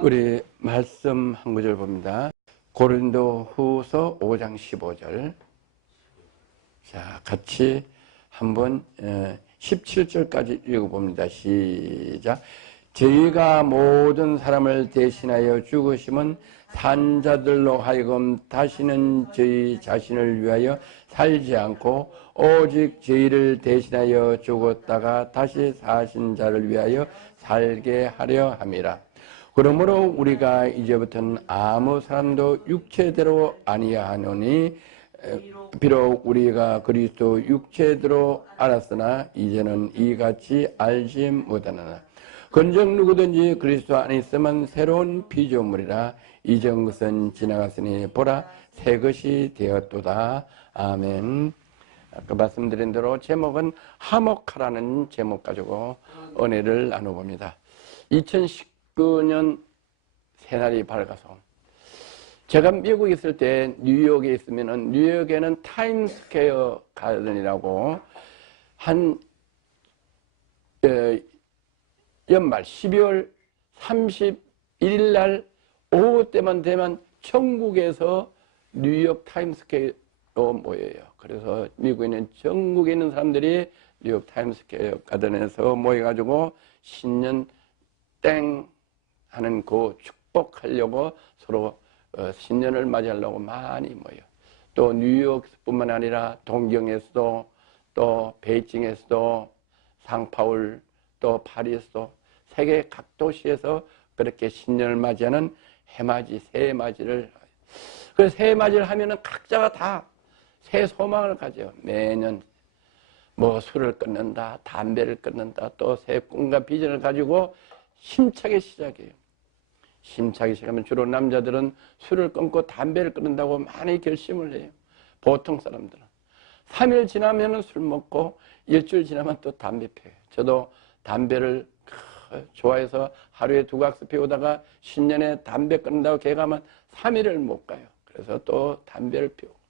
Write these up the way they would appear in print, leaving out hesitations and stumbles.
우리 말씀 한 구절 봅니다. 고린도 후서 5장 15절. 자, 같이 한번 17절까지 읽어봅니다. 시작. 저희가 모든 사람을 대신하여 죽으심은 산자들로 하여금 다시는 저희 자신을 위하여 살지 않고 오직 저희를 대신하여 죽었다가 다시 사신 자를 위하여 살게 하려 함이라. 그러므로 우리가 이제부터는 아무 사람도 육체대로 아니하노니 비록 우리가 그리스도 육체대로 알았으나 이제는 이같이 알지 못하느나 건정 누구든지 그리스도 안에 있으면 새로운 피조물이라. 이전 것은 지나갔으니 보라 새 것이 되었도다. 아멘. 아까 말씀드린 대로 제목은 화목하라는 제목 가지고 은혜를 나눠봅니다. 2019년 새날이 밝아서 제가 미국에 있을 때 뉴욕에 있으면은 뉴욕에는 타임스퀘어 가든이라고 한 연말 12월 31일 날 오후 때만 되면 전국에서 뉴욕 타임스퀘어로 모여요. 그래서 미국에 있는 전국에 있는 사람들이 뉴욕 타임스퀘어 가든에서 모여가지고 신년 땡 하는 그 축복하려고 서로 신년을 맞이하려고 많이 모여. 또 뉴욕뿐만 아니라 동경에서도 또 베이징에서도 상파울 또 파리에서도 세계 각 도시에서 그렇게 신년을 맞이하는 해맞이, 새해맞이를. 그 새해맞이를 하면은 각자가 다 새 소망을 가져. 매년 뭐 술을 끊는다, 담배를 끊는다, 또 새 꿈과 비전을 가지고 힘차게 시작해요. 힘차게 시작하면 주로 남자들은 술을 끊고 담배를 끊는다고 많이 결심을 해요. 보통 사람들은 3일 지나면 술 먹고 일주일 지나면 또 담배 피워요. 저도 담배를 좋아해서 하루에 2각스 피우다가 신년에 담배 끊는다고 계획하면 3일을 못 가요. 그래서 또 담배를 피우고.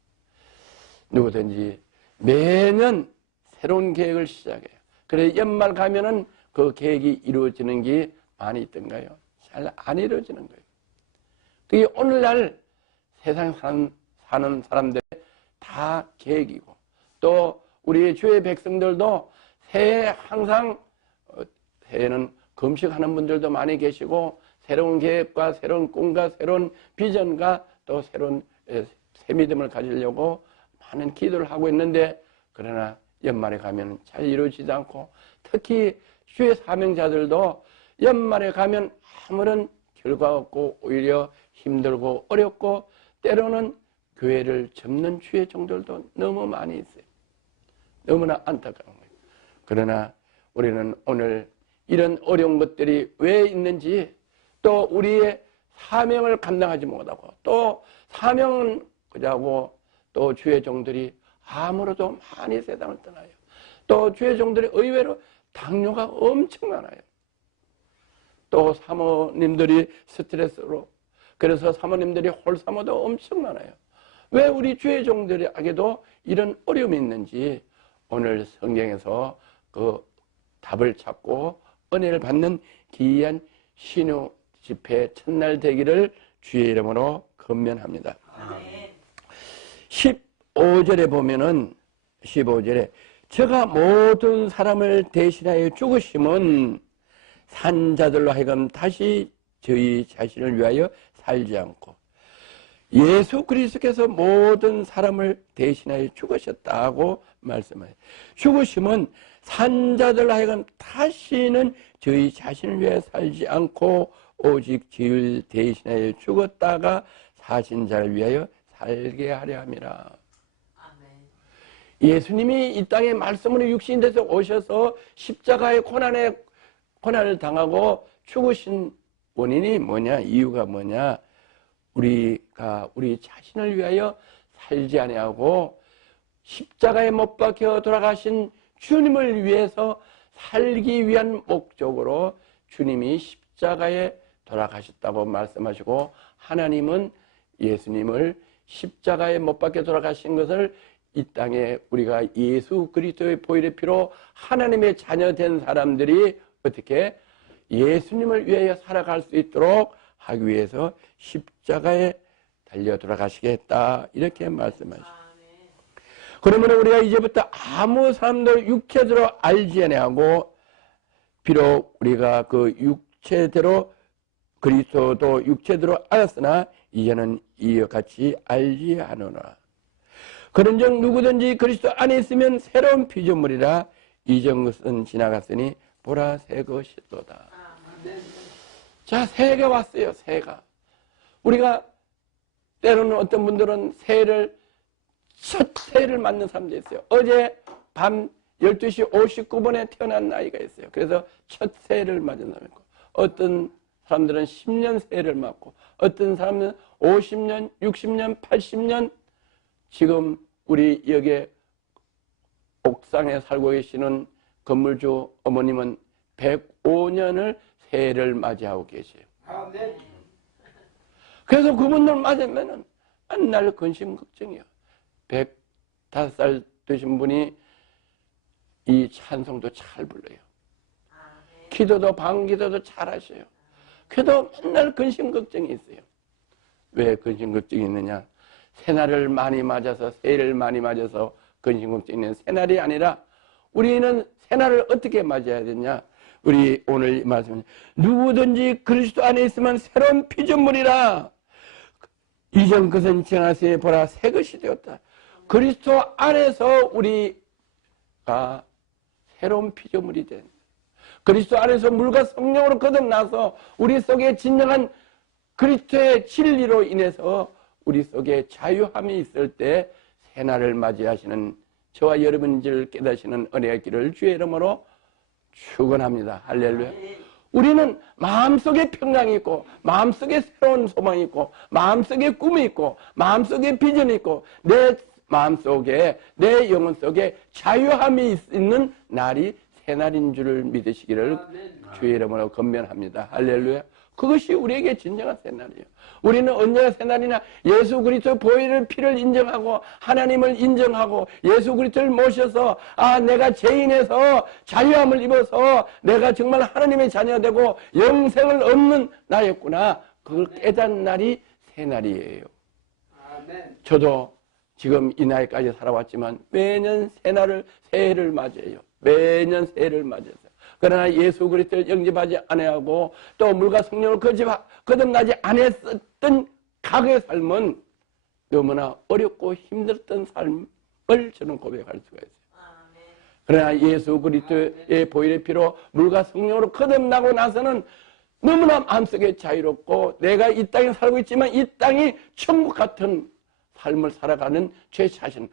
누구든지 매년 새로운 계획을 시작해요. 그래서 연말 가면은 그 계획이 이루어지는 게 많이 있던가요? 잘 안 이루어지는 거예요. 그게 오늘날 세상 사는 사람들의 다 계획이고, 또 우리 주의 백성들도 새해 항상 새해는 금식하는 분들도 많이 계시고, 새로운 계획과 새로운 꿈과 새로운 비전과 또 새로운 새 믿음을 가지려고 많은 기도를 하고 있는데, 그러나 연말에 가면 잘 이루어지지 않고, 특히 주의 사명자들도 연말에 가면 아무런 결과 없고 오히려 힘들고 어렵고 때로는 교회를 접는 주의 종들도 너무 많이 있어요. 너무나 안타까운 거예요. 그러나 우리는 오늘 이런 어려운 것들이 왜 있는지, 또 우리의 사명을 감당하지 못하고, 또 사명은 그자고 또 주의 종들이 아무래도 많이 세상을 떠나요. 또 주의 종들이 의외로 당뇨가 엄청 많아요. 또 사모님들이 스트레스로, 그래서 사모님들이 홀사모도 엄청 많아요. 왜 우리 주의 종들에게도 이런 어려움이 있는지 오늘 성경에서 그 답을 찾고 은혜를 받는 귀한 신유 집회 첫날 되기를 주의 이름으로 건면합니다. 15절에 보면은 15절에 저가 모든 사람을 대신하여 죽으심은 산자들로 하여금 다시 저희 자신을 위하여 살지 않고, 예수 그리스도께서 모든 사람을 대신하여 죽으셨다고 말씀해요. 죽으심은 산자들로 하여금 다시는 저희 자신을 위하여 살지 않고 오직 저희를 대신하여 죽었다가 사신 자를 위하여 살게 하려 함이라. 예수님이 이 땅에 말씀으로 육신이 돼서 오셔서 십자가의 고난을 당하고 죽으신 원인이 뭐냐, 이유가 뭐냐, 우리가 우리 자신을 위하여 살지 아니하고 십자가에 못 박혀 돌아가신 주님을 위해서 살기 위한 목적으로 주님이 십자가에 돌아가셨다고 말씀하시고, 하나님은 예수님을 십자가에 못 박혀 돌아가신 것을 이 땅에 우리가 예수 그리스도의 보혈의 피로 하나님의 자녀 된 사람들이 어떻게 예수님을 위하여 살아갈 수 있도록 하기 위해서 십자가에 달려 돌아가시겠다 이렇게 말씀하십니다. 그러면 우리가 이제부터 아무 사람도 육체대로 알지 아니하고 비록 우리가 그 육체대로 그리스도도 육체대로 알았으나 이제는 이와 같이 알지 않으나 그런즉 누구든지 그리스도 안에 있으면 새로운 피조물이라 이전 것은 지나갔으니 보라 새 것이로다. 자, 새해가 왔어요. 새해가. 우리가 때로는 어떤 분들은 첫 새해를 맞는 사람도 있어요. 어제 밤 12시 59분에 태어난 아이가 있어요. 그래서 첫 새해를 맞은 사람이 있고 어떤 사람들은 10년 새해를 맞고 어떤 사람은 50년, 60년, 80년 지금 우리 여기에 옥상에 살고 계시는 건물주 어머님은 105년을 새해를 맞이하고 계세요. 그래서 그분들 맞으면은 맨날 근심 걱정이요. 105살 되신 분이 이 찬송도 잘 불러요. 기도도 방기도도 잘 하셔요. 그래도 맨날 근심 걱정이 있어요. 왜 근심 걱정이 있느냐? 새날을 많이 맞아서 새해를 많이 맞아서 근심 걱정이 있는 새날이 아니라 우리는 새날을 어떻게 맞아야 되냐? 우리 오늘 말씀 누구든지 그리스도 안에 있으면 새로운 피조물이라 이전 것은 지나갔으니 보라 새 것이 되었다. 그리스도 안에서 우리가 새로운 피조물이 된 그리스도 안에서 물과 성령으로 거듭나서 우리 속에 진정한 그리스도의 진리로 인해서 우리 속에 자유함이 있을 때 새날을 맞이하시는 저와 여러분들 깨닫시는 은혜의 길을 주의 이름으로 축원합니다. 할렐루야. 우리는 마음속에 평강이 있고 마음속에 새로운 소망이 있고 마음속에 꿈이 있고 마음속에 비전이 있고 내 마음속에 내 영혼 속에 자유함이 있는 날이 새날인 줄을 믿으시기를 주의 이름으로 권면합니다. 할렐루야. 그것이 우리에게 진정한 새날이에요. 우리는 언제가 새날이냐? 예수 그리스도의 보혈의 피를 인정하고 하나님을 인정하고 예수 그리스도를 모셔서 내가 죄인에서 자유함을 입어서 내가 정말 하나님의 자녀가 되고 영생을 얻는 나였구나. 그걸 깨닫는 날이 새날이에요. 저도 지금 이 나이까지 살아왔지만 매년 새해를 맞이해요. 매년 새해를 맞이해요. 그러나 예수 그리스도를 영접하지 아니하고 또 물과 성령을 거듭나지 않았던 과거의 삶은 너무나 어렵고 힘들었던 삶을 저는 고백할 수가 있어요. 그러나 예수 그리스도의 보혈의 피로 물과 성령으로 거듭나고 나서는 너무나 마음속에 자유롭고 내가 이 땅에 살고 있지만 이 땅이 천국 같은 삶을 살아가는 제 자신.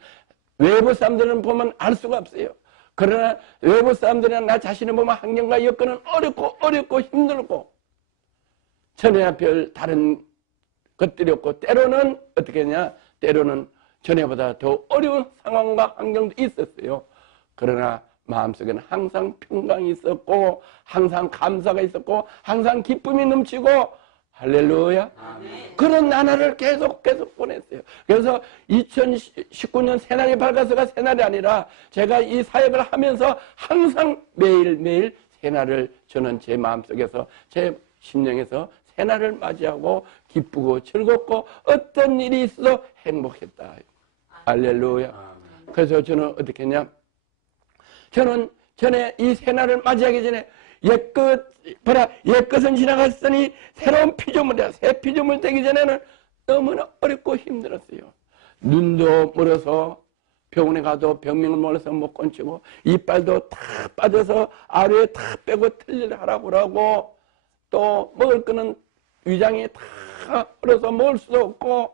외부 사람들은 보면 알 수가 없어요. 그러나 외부 사람들이나 나 자신을 보면 환경과 여건은 어렵고 힘들고 전에나 별 다른 것들이 없고 때로는 어떻게 했냐? 때로는 전에보다 더 어려운 상황과 환경도 있었어요. 그러나 마음속에는 항상 평강이 있었고 항상 감사가 있었고 항상 기쁨이 넘치고 할렐루야. 아멘. 그런 나날을 계속 보냈어요. 그래서 2019년 새날이 밝아서가 새날이 아니라 제가 이 사역을 하면서 항상 매일매일 새날을 저는 제 마음속에서 제 심령에서 새날을 맞이하고 기쁘고 즐겁고 어떤 일이 있어도 행복했다. 할렐루야. 그래서 저는 어떻게 했냐? 저는 전에 이 새날을 맞이하기 전에 옛것은 지나갔으니 새로운 피조물이야. 새 피조물 되기 전에는 너무나 어렵고 힘들었어요. 눈도 멀어서 병원에 가도 병명을 몰라서 못 건치고 이빨도 다 빠져서 아래에 다 빼고 틀리를 하라고 그러고 또 먹을 거는 위장이 다 얼어서 먹을 수도 없고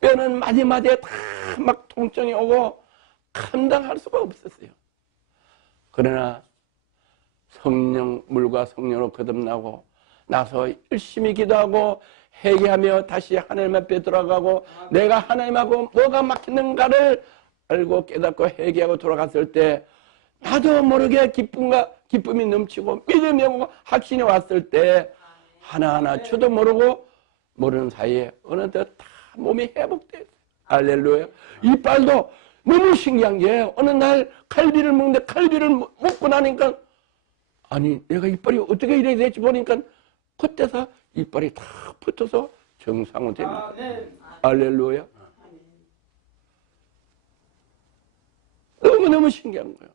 뼈는 마디마디에 다 막 통증이 오고 감당할 수가 없었어요. 그러나 물과 성령으로 거듭나고 나서 열심히 기도하고 회개하며 다시 하나님 앞에 돌아가고 내가 하나님하고 뭐가 막히는가를 알고 깨닫고 회개하고 돌아갔을 때 나도 모르게 기쁨이 넘치고 믿음이 오고 확신이 왔을 때 하나하나 저도 모르고 모르는 사이에 어느덧 다 몸이 회복됐어요. 할렐루야. 이빨도 너무 신기한 게 어느 날 갈비를 먹는데 갈비를 먹고 나니까 아니 내가 이빨이 어떻게 이래 됐지 보니까 그때서 이빨이 다 붙어서 정상으로 됩니다. 할렐루야. 너무너무 신기한 거예요.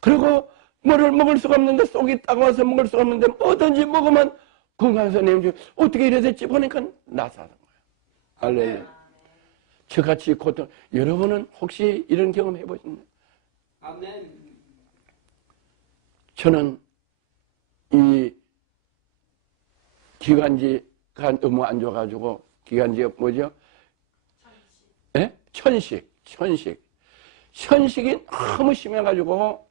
그리고 뭐를 먹을 수가 없는데, 속이 따가워서 먹을 수가 없는데 뭐든지 먹으면 건강해서 내용주 어떻게 이래 됐지 보니까 나사는 거예요. 할렐루야. 저같이 고통, 여러분은 혹시 이런 경험 해보셨나요? 아멘. 저는 이 기관지가 너무 안 좋아가지고, 기관지가 뭐죠? 천식. 천식이 너무 심해가지고,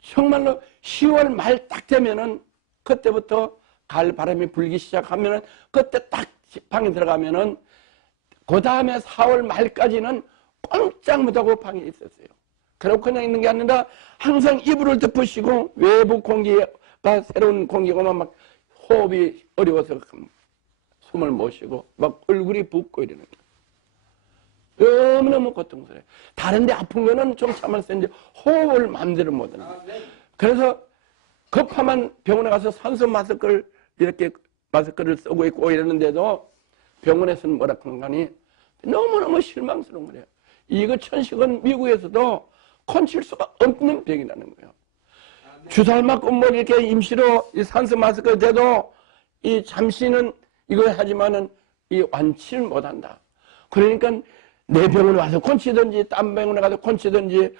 정말로 10월 말 딱 되면은, 그때부터 가을 바람이 불기 시작하면은, 그때 딱 방에 들어가면은, 그 다음에 4월 말까지는 꼼짝 못하고 방에 있었어요. 그리고 그냥 있는 게 아니라 항상 이불을 덮으시고 외부 공기가 새로운 공기가 오면 막 호흡이 어려워서 숨을 못 쉬고 막 얼굴이 붓고 이러는 거예요. 너무너무 고통스러워요. 다른 데 아픈 거는 좀 참을 수 있는데 호흡을 마음대로 못 하는 거예요. 그래서 급하면 병원에 가서 산소 마스크를 이렇게 마스크를 쓰고 있고 이러는데도 병원에서는 뭐라 그런 거니 너무너무 실망스러운 거예요. 이거 천식은 미국에서도 건칠 수가 없는 병이라는 거예요. 주사를 맞고 뭐 이렇게 임시로 이 산소 마스크 돼도 이 잠시는 이거 하지만은 이 완치를 못 한다. 그러니까 내 병원에 와서 건치든지 딴 병원에 가서 건치든지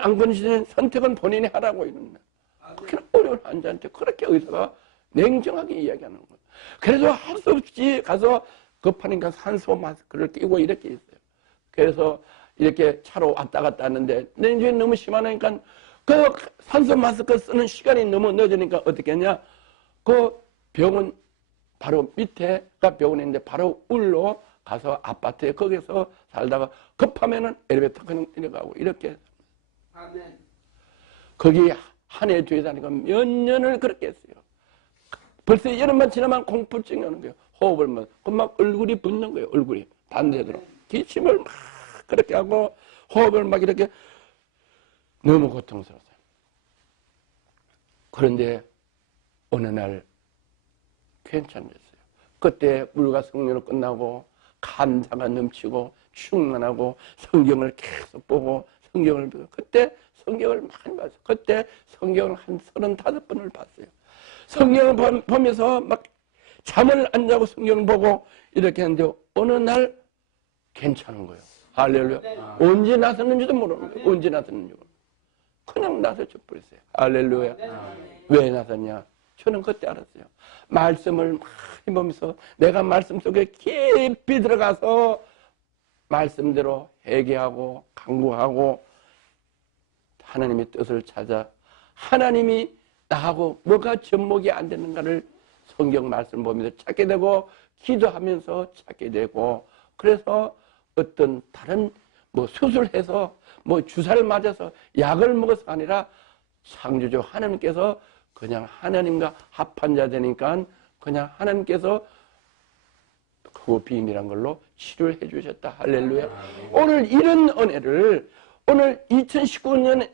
안 건치든 선택은 본인이 하라고 이러는 거예요. 그렇게 어려운 환자한테 그렇게 의사가 냉정하게 이야기하는 거예요. 그래서 할 수 없이 가서 급하니까 산소 마스크를 끼고 이렇게 있어요. 그래서 이렇게 차로 왔다 갔다 하는데 냉정이 너무 심하니까 그 산소 마스크 쓰는 시간이 너무 늦으니까 어떻게 했냐, 그 병원 바로 밑에가 병원인데 바로 울로 가서 아파트에 거기서 살다가 급하면은 엘리베이터 그냥 내려가고 이렇게. 아멘. 거기 한 해 뒤에 다니까 몇 년을 그렇게 했어요. 벌써 여름만 지나면 공포증이 오는 거예요. 호흡을 막 얼굴이 붓는 거예요. 얼굴이 반대로 기침을 막 그렇게 하고 호흡을 막 이렇게 너무 고통스러웠어요. 그런데 어느 날 괜찮았어요. 그때 물과 성령으로 끝나고 감사가 넘치고 충만하고 성경을 계속 보고 성경을 보고 그때 성경을 많이 봤어요. 그때 성경을 한 35번을 봤어요. 성경을 보면서 막 잠을 안 자고 성경을 보고 이렇게 했는데 어느 날 괜찮은 거예요. 할렐루야. 언제 나섰는지도 모르는 거예요. 언제 나섰는지. 그냥 나서져 버렸어요. 할렐루야. 왜 나섰냐? 저는 그때 알았어요. 말씀을 많이 보면서 내가 말씀 속에 깊이 들어가서 말씀대로 회개하고 간구하고 하나님의 뜻을 찾아 하나님이 나하고 뭐가 접목이 안 되는가를 성경 말씀 보면서 찾게 되고 기도하면서 찾게 되고, 그래서 어떤 다른 뭐 수술해서 뭐 주사를 맞아서 약을 먹어서가 아니라 창조주 하나님께서 그냥 하나님과 합한 자 되니까 그냥 하나님께서 그 비밀한 걸로 치료를 해 주셨다. 할렐루야. 오늘 이런 은혜를 오늘 2019년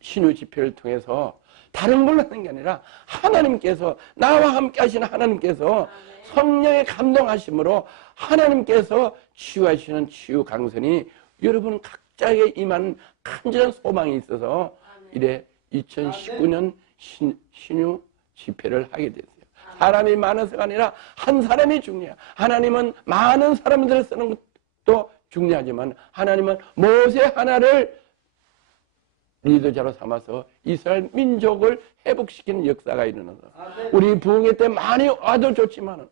신유 집회를 통해서 다른 걸로 하는 게 아니라 하나님께서 나와 함께 하시는 하나님께서 성령의 감동하심으로 하나님께서 치유하시는 치유 강선이 여러분 각자에게 임하는 간절한 소망이 있어서 이래 2019년 신유 집회를 하게 됐어요. 사람이 많아서가 아니라 한 사람이 중요해요. 하나님은 많은 사람들을 쓰는 것도 중요하지만 하나님은 모세 하나를 리더자로 삼아서 이스라엘 민족을 회복시키는 역사가 일어나서 우리 부흥회 때 많이 와도 좋지만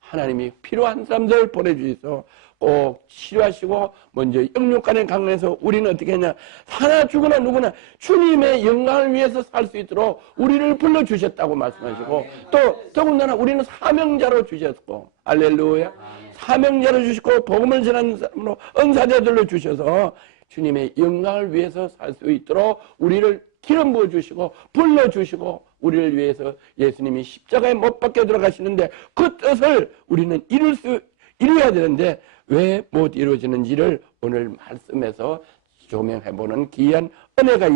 하나님이 필요한 사람들 보내주셔서 꼭 치료하시고 먼저 영육간에 강론해서 우리는 어떻게 했냐, 사나 죽으나 누구나 주님의 영광을 위해서 살 수 있도록 우리를 불러주셨다고 말씀하시고 또 더군다나 우리는 사명자로 주셨고 할렐루야, 사명자로 주시고 복음을 전하는 사람으로 은사자들로 주셔서 주님의 영광을 위해서 살 수 있도록 우리를 기름 부어주시고 불러주시고 우리를 위해서 예수님이 십자가에 못 박혀 들어가시는데 그 뜻을 우리는 이루어야 되는데 왜 못 이루어지는지를 오늘 말씀에서 조명해보는 귀한 은혜가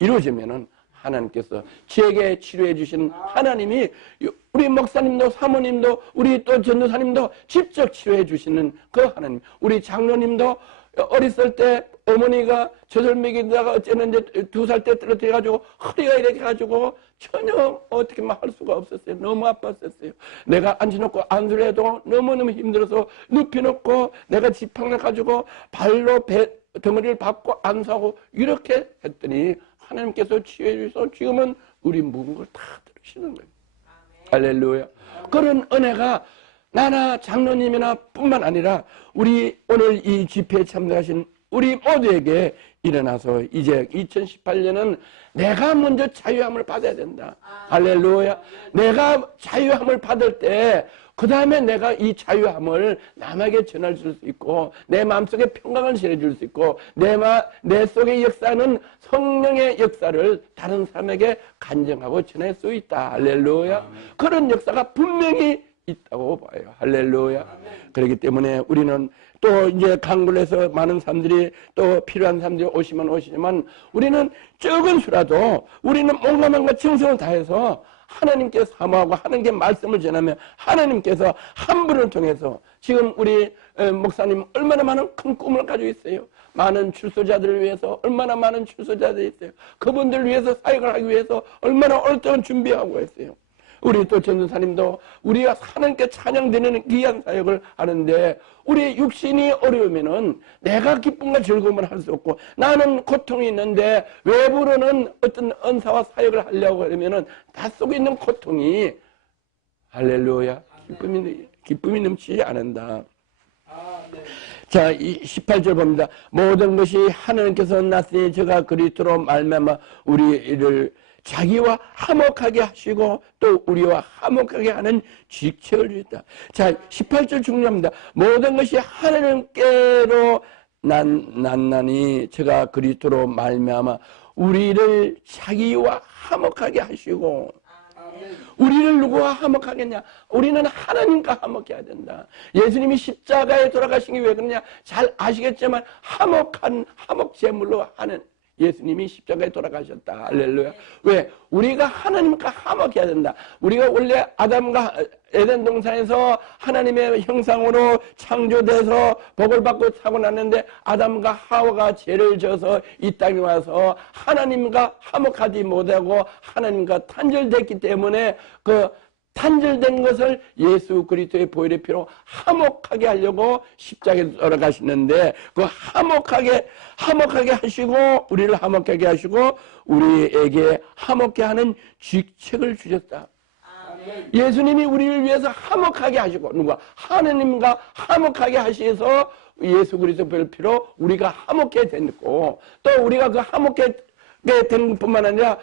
이루어지면은 하나님께서 지에게 치료해 주시는 하나님이 우리 목사님도 사모님도 우리 또 전도사님도 직접 치료해 주시는 그 하나님, 우리 장로님도 어렸을 때 어머니가 젖을 먹이다가 어쩌는데 2살 때 떨어뜨려가지고 허리가 이렇게 해가지고 전혀 어떻게 할 수가 없었어요. 너무 아팠었어요. 내가 앉혀놓고 안수를 해도 너무너무 힘들어서 눕혀놓고 내가 지팡이를 가지고 발로 덩어리를 받고 안수하고 이렇게 했더니 하나님께서 치유해 주셔서 지금은 우리 묵은 걸 다 들으시는 거예요. 할렐루야. 그런 은혜가 나나 장로님이나 뿐만 아니라 우리 오늘 이 집회에 참석하신 우리 모두에게 일어나서 이제 2018년은 내가 먼저 자유함을 받아야 된다. 할렐루야. 내가 자유함을 받을 때 그 다음에 내가 이 자유함을 남에게 전할 수 있고 내 마음속에 평강을 전해줄 수 있고 내 속에 역사는 성령의 역사를 다른 사람에게 간증하고 전할 수 있다. 할렐루야. 그런 역사가 분명히 있다고 봐요. 할렐루야. 그렇기 때문에 우리는 또 이제 강굴에서 많은 사람들이 또 필요한 사람들이 오시지만 우리는 적은 수라도 우리는 몸과 정성을 다해서 하나님께 사모하고 하나님께 말씀을 전하면 하나님께서 한 분을 통해서 지금 우리 목사님 얼마나 많은 큰 꿈을 가지고 있어요. 많은 출소자들을 위해서 얼마나 많은 출소자들이 있어요. 그분들을 위해서 사역을 하기 위해서 얼마나 오랫동안 준비하고 있어요. 우리 또 전도사님도 우리가 하나님께 찬양되는 귀한 사역을 하는데 우리 육신이 어려우면은 내가 기쁨과 즐거움을 할 수 없고 나는 고통이 있는데 외부로는 어떤 은사와 사역을 하려고 하면은 나 속에 있는 고통이 할렐루야 기쁨이 넘치지 않는다. 자, 18절 봅니다. 모든 것이 하나님께서 났으니 저가 그리스도로 말미암아 우리를 자기와 화목하게 하시고 또 우리와 화목하게 하는 직책을 주셨다. 자, 18절 중요합니다. 모든 것이 하나님께로 났나니 저가 그리스도로 말미암아 우리를 자기와 화목하게 하시고 우리를 누구와 화목하겠냐? 우리는 하나님과 화목해야 된다. 예수님이 십자가에 돌아가신 게 왜 그러냐? 잘 아시겠지만 화목 제물로 하는 예수님이 십자가에 돌아가셨다. 할렐루야. 왜? 우리가 하나님과 화목해야 된다. 우리가 원래 아담과 에덴 동산에서 하나님의 형상으로 창조돼서 복을 받고 타고났는데 아담과 하와가 죄를 져서 이 땅에 와서 하나님과 화목하지 못하고 하나님과 단절됐기 때문에 그 단절된 것을 예수 그리스도의 보혈의 피로 화목하게 하려고 십자가에 돌아가시는데 그 화목하게 하시고 우리를 화목하게 하시고 우리에게 화목케 하는 직책을 주셨다. 예수님이 우리를 위해서 화목하게 하시고 누가 하나님과 화목하게 하셔서 예수 그리스도 보혈의 피로 우리가 화목게 됐고 또 우리가 그 화목게 된 것뿐만 아니라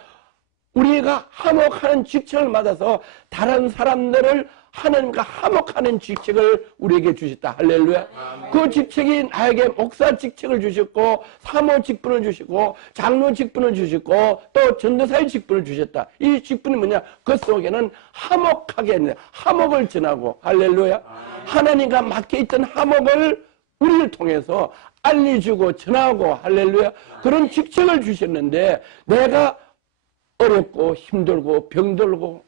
우리가 화목하는 직책을 받아서 다른 사람들을 하나님과 화목하는 직책을 우리에게 주셨다. 할렐루야. 그 직책이 나에게 목사 직책을 주셨고 사모 직분을 주시고 장로 직분을 주셨고 또 전도사의 직분을 주셨다. 이 직분이 뭐냐? 그 속에는 화목하게 했네. 화목을 전하고 할렐루야. 하나님과 막혀있던 화목을 우리를 통해서 알려주고 전하고 할렐루야. 그런 직책을 주셨는데 내가 어렵고 힘들고 병들고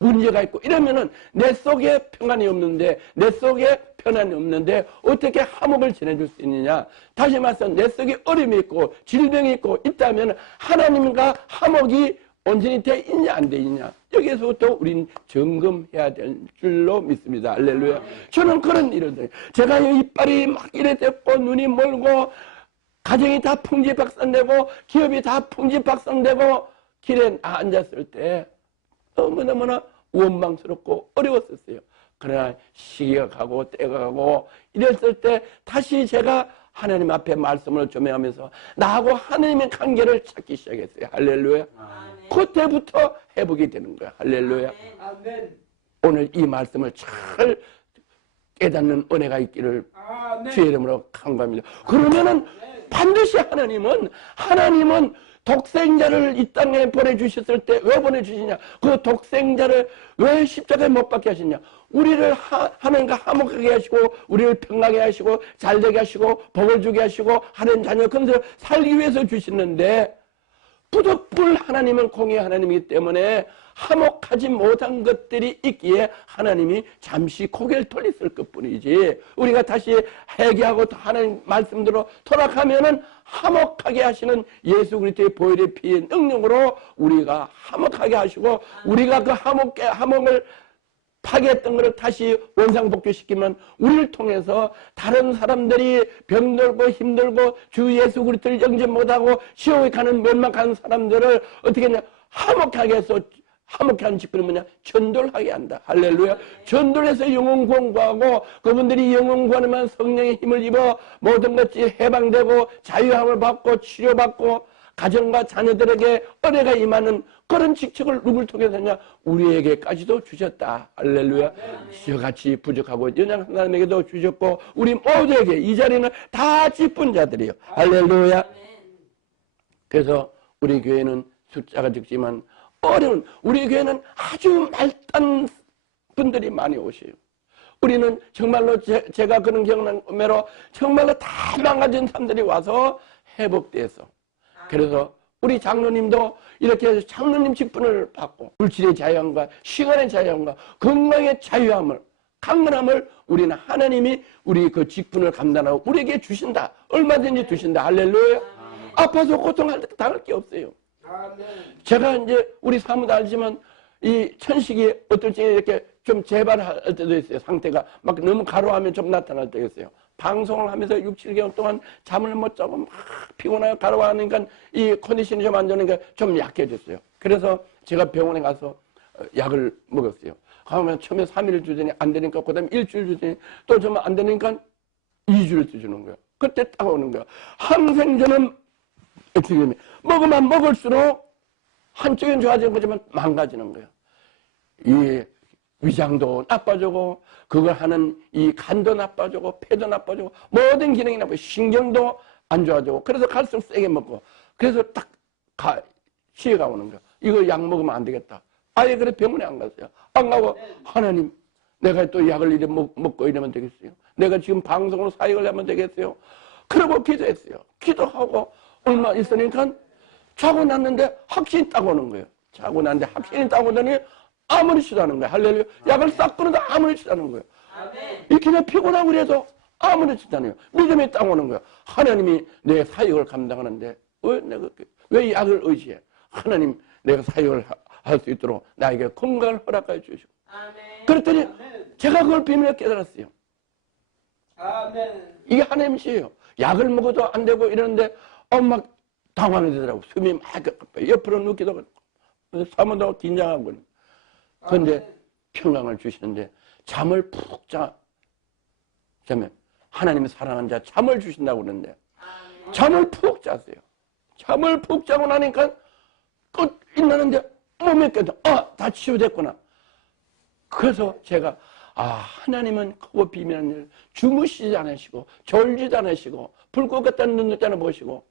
문제가 있고 이러면은 내 속에 평안이 없는데 내 속에 편안이 없는데 어떻게 화목을 전해줄 수 있느냐. 다시 말해서 내 속에 어려움이 있고 질병이 있고 있다면 하나님과 화목이 온전히 돼 있냐 안 돼 있냐. 여기에서부터 우린 점검해야 될 줄로 믿습니다. 할렐루야. 저는 그런 일을 제가 이빨이 막 이래 됐고 눈이 멀고 가정이 다 풍지박산되고 기업이 다 풍지박산되고 길에 앉았을 때 너무너무나 원망스럽고 어려웠었어요. 그러나 시기가 가고 때가 가고 이랬을 때 다시 제가 하나님 앞에 말씀을 조명하면서 나하고 하나님의 관계를 찾기 시작했어요. 할렐루야. 그때부터 회복이 되는 거야. 할렐루야. 오늘 이 말씀을 잘 깨닫는 은혜가 있기를 주의 이름으로 간구합니다. 그러면은 반드시 하나님은 독생자를 이 땅에 보내주셨을 때 왜 보내주시냐? 그 독생자를 왜 십자가에 못 박게 하시냐? 우리를 하나님과 화목하게 하시고 우리를 평강하게 하시고 잘되게 하시고 복을 주게 하시고 하나님 자녀 근서 살기 위해서 주시는데 부득불 하나님은 공의 하나님이기 때문에 화목하지 못한 것들이 있기에 하나님이 잠시 고개를 돌렸을 것뿐이지, 우리가 다시 회개하고 하나님 말씀대로 돌아가면은 화목하게 하시는 예수 그리스도의 보혈의 피의 능력으로 우리가 화목하게 하시고, 우리가 그 화목을 파괴했던 것을 다시 원상복귀시키면 우리를 통해서 다른 사람들이 병들고 힘들고 주 예수 그리스도를 영접 못하고 지옥에 가는 멸망하는 사람들을 어떻게 했냐, 화목하게 해서, 화목하게 하는 직분이 뭐냐, 전도하게 한다. 할렐루야. 전도해서 영혼 공부하고, 그분들이 영혼 구하면 성령의 힘을 입어 모든 것이 해방되고 자유함을 받고 치료받고 가정과 자녀들에게 은혜가 임하는 그런 직책을 누굴 통해서 했냐, 우리에게까지도 주셨다. 할렐루야. 저같이 부족하고 연약한 사람에게도 주셨고 우리 모두에게, 이 자리는 다 기쁜 자들이요. 할렐루야. 그래서 우리 교회는 숫자가 적지만 어려운, 우리 교회는 아주 말단 분들이 많이 오셔요. 우리는 정말로 제가 그런 경험으로 정말로 다 망가진 사람들이 와서 회복돼서, 그래서 우리 장로님도 이렇게 장로님 직분을 받고 물질의 자유함과 시간의 자유함과 건강의 자유함을, 강건함을 우리는 하나님이 우리 그 직분을 감당하고 우리에게 주신다. 얼마든지 주신다. 할렐루야. 아파서 고통당할 게 없어요. 제가 이제 우리 사무도 알지만 이 천식이 어떨 때 이렇게 좀 재발할 때도 있어요. 상태가 막 너무 가로하면 좀 나타날 때가 있어요. 방송을 하면서 6, 7개월 동안 잠을 못 자고 막 피곤하고 가로하니까 이 컨디션이 좀 안 좋으니까 좀 약해졌어요. 그래서 제가 병원에 가서 약을 먹었어요. 그러면 처음에 3일 주더니 안 되니까 그 다음에 일주일 주더니 또 좀 안 되니까 2주를 주는 거예요. 그때 딱 오는 거예요. 항상 저는 어떻게 보면 먹으면 먹을수록 한쪽은 좋아지는 거지만 망가지는 거예요. 이 위장도 나빠지고 그걸 하는 이 간도 나빠지고 폐도 나빠지고 모든 기능이 나빠지고 신경도 안 좋아지고, 그래서 갈수록 세게 먹고, 그래서 딱 시해가 오는 거예요. 이거 약 먹으면 안 되겠다. 아예 그래 병원에 안 갔어요. 안 가고 하나님, 내가 또 약을 이래 먹고 이러면 되겠어요? 내가 지금 방송으로 사역을 하면 되겠어요? 그러고 기도했어요. 기도하고 얼마 있으니까 자고 났는데 확신이 딱 오는 거예요. 자고 났는데 확신이 딱 오더니 아무렇지도 않은 거예요. 할렐루야. 약을 싹 끊어도 아무렇지도 않은 거예요. 이렇게 내가 피곤하고 그래도 아무렇지도 않아요. 믿음이 딱 오는 거예요. 하나님이 내 사역을 감당하는데 왜 약을 의지해? 하나님, 내가 사역을 할 수 있도록 나에게 건강을 허락해 주시고. 그랬더니 제가 그걸 비밀에 깨달았어요. 이게 하나님 시예요. 약을 먹어도 안 되고 이러는데 막 당황이 되더라고. 숨이 막 옆으로 눕기도 하고 사모도 긴장하고. 그런데 평강을 주시는데 잠을 푹 자면 하나님이 사랑하는 자 잠을 주신다고 그러는데 잠을 푹 잤어요. 잠을 푹 자고 나니까 끝 일어나는데 몸에 깨도 다 치유됐구나. 그래서 제가 하나님은 크고 비밀한 일 주무시지 않으시고 졸지도 않으시고 불꽃 같다는 눈 뜨는 보시고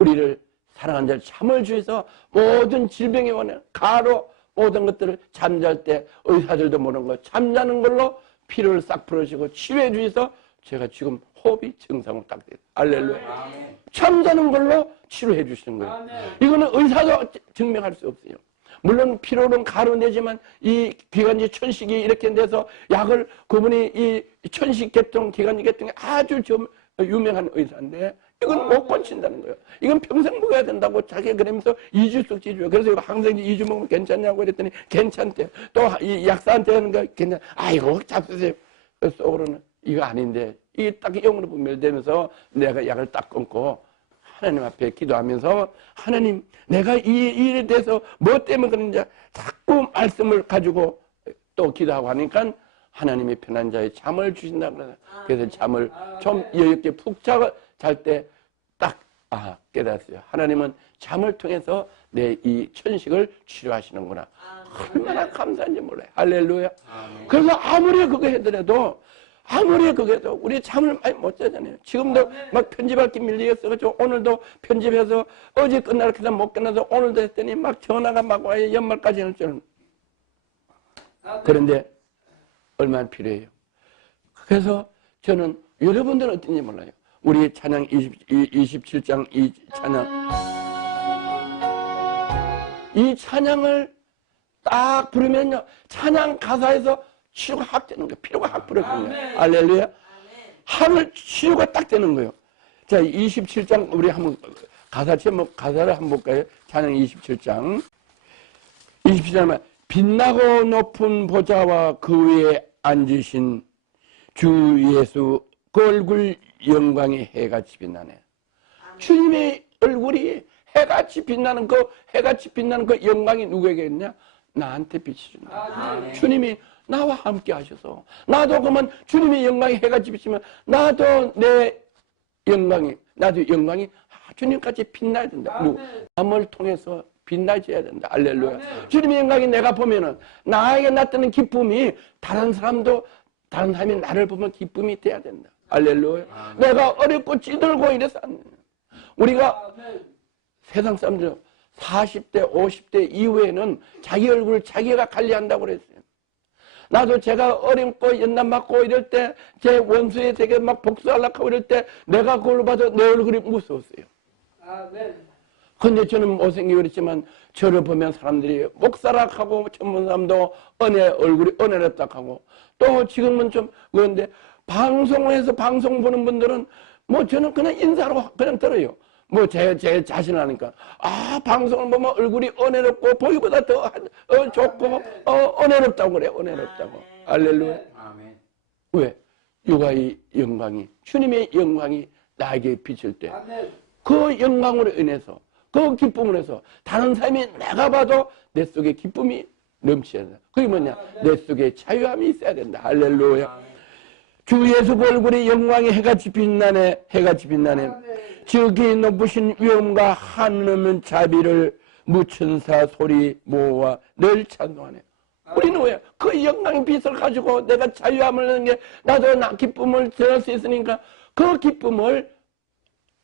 우리를 사랑하는 자를 잠을 주셔서 모든 질병의 원인 가로 모든 것들을 잠잘 때 의사들도 모르는 거 잠자는 걸로 피를 싹 풀어주시고 치유해 주셔서 제가 지금 호흡이 정상으로 딱 돼요. 할렐루야. 잠자는 걸로 치료해 주시는 거예요. 이거는 의사도 증명할 수 없어요. 물론 피로는 가루내지만 이 기관지 천식이 이렇게 돼서 약을 그분이 이 천식 계통 기관지 계통이 아주 좀 유명한 의사인데 이건 못 고친다는 거예요. 이건 평생 먹어야 된다고 자기가 그러면서 2주씩 지줘요. 그래서 이거 항상 2주 먹으면 괜찮냐고 그랬더니 괜찮대. 또 이 약사한테 하는 거 괜찮아. 이거 잡수세요. 그래서 속으로는 이거 아닌데 이게 딱 영으로 분별되면서 내가 약을 딱 끊고 하나님 앞에 기도하면서 하나님, 내가 이 일에 대해서 뭐 때문에 그런지 자꾸 말씀을 가지고 또 기도하고 하니까 하나님이 편한 자의 잠을 주신다고 그래요. 그래서 잠을 좀 여유있게 푹 잘 때 딱 깨달았어요. 하나님은 잠을 통해서 내 이 천식을 치료하시는구나. 얼마나 감사한지 몰라요. 할렐루야. 그래서 아무리 그거 해도 우리 잠을 많이 못 자잖아요. 지금도 막 편집할 게 밀리겠어가지고 오늘도 편집해서 어제 끝날 해서 못 끝나서 오늘도 했더니 막 전화가 막 와요. 연말까지 할 줄은. 그런데 얼마나 필요해요. 그래서 저는 여러분들은 어떤지 몰라요. 우리 찬양 27장 이 찬양 이 찬양을 딱 부르면요, 찬양 가사에서 치유가 확 되는 거예요. 피로가 확 풀어지는 거예요. 할렐루야. 하늘 치유가 딱 되는 거예요. 자, 27장 우리 한번 가사 제목, 가사를 한번 볼까요? 찬양 27장. 27장은 빛나고 높은 보좌와 그 위에 앉으신 주 예수 그 얼굴 영광의 해같이 빛나네. 주님의 얼굴이 해같이 빛나는 그 영광이 누구에게 있냐? 나한테 빛이 준다. 주님이 나와 함께 하셔서 나도 그러면 주님의 영광이 해같이 비치면 나도 영광이 주님같이 빛나야 된다. 남을 통해서 빛나져야 된다. 할렐루야. 주님의 영광이 내가 보면은 나에게 나타나는 기쁨이 다른 사람이 나를 보면 기쁨이 돼야 된다. 할렐루야. 내가 어렵고 찌들고 이래서 안 돼. 우리가 세상 사람들 40대, 50대 이후에는 자기 얼굴을 자기가 관리한다고 그랬어요. 나도 제가 어렵고 연남 맞고 이럴 때 제 원수에 되게 막 복수하려고 하고 이럴 때 내가 그걸 봐도 내 얼굴이 무서웠어요. 근데 저는 못생기고 그랬지만 저를 보면 사람들이 목사락하고 전문 사람도 얼굴이 은혜롭다고 하고 또 지금은 좀 그런데 방송에서 방송 보는 분들은 뭐 저는 그냥 인사로 그냥 들어요. 뭐 제 자신을 하니까 방송을 보면 얼굴이 은혜롭고 보기보다 더 좋고 은혜롭다고 그래. 은혜롭다고. 할렐루야. 아멘. 왜? 육아의 영광이 주님의 영광이 나에게 비칠 때 그 영광으로 인해서 그 기쁨으로 해서 다른 사람이 내가 봐도 내 속에 기쁨이 넘쳐야 된다. 그게 뭐냐? 내 속에 자유함이 있어야 된다. 할렐루야. 주 예수 그 얼굴이 영광이 해같이 빛나네. 해같이 빛나네. 저기 높으신 위엄과 한없는 자비를 무천사 소리 모아 늘 찬송하네. 우리는 왜? 그 영광의 빛을 가지고 내가 자유함을 얻는 게 나도 기쁨을 전할 수 있으니까 그 기쁨을